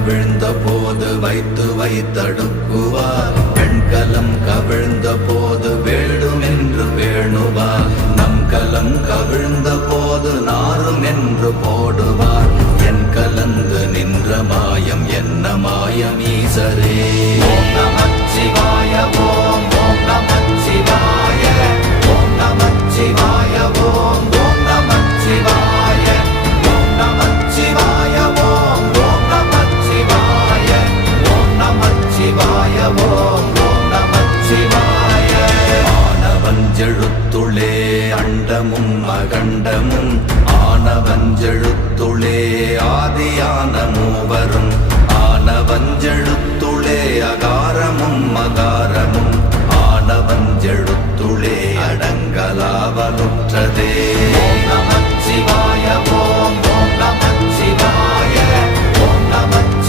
கவிழ்ந்த போது வைத்து வைத்தடுக்குவார். பெண்கலம் கவிழ்ந்த போது வேண்டுமென்று வேணுவார். நம் கலம் கவிழ்ந்த போது நாரும் என்று போடுவார். என் கலந்து நின்ற மாயம் என்ன மாயம் ஈசரே. ஓம் நமச்சிவாய.